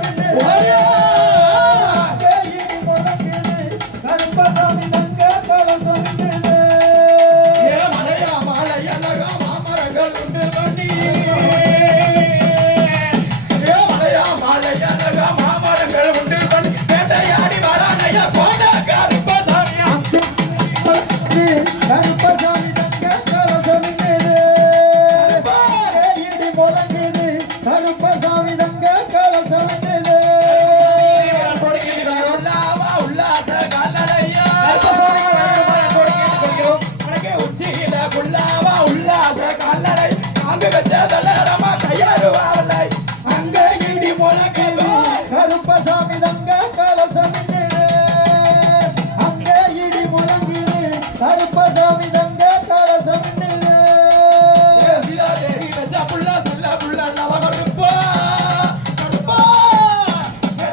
What? வேதலரமா கையாடுவாளை அங்க இடி முழக்கல் கருப்பசாமி தங்க கலசமி அங்க இடி முழங்கு கருப்பசாமி தங்க கலசமி புள்ள புள்ள புள்ள நவ கருப்பா கருப்பா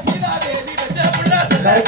சீதா தேவி புள்ள புள்ள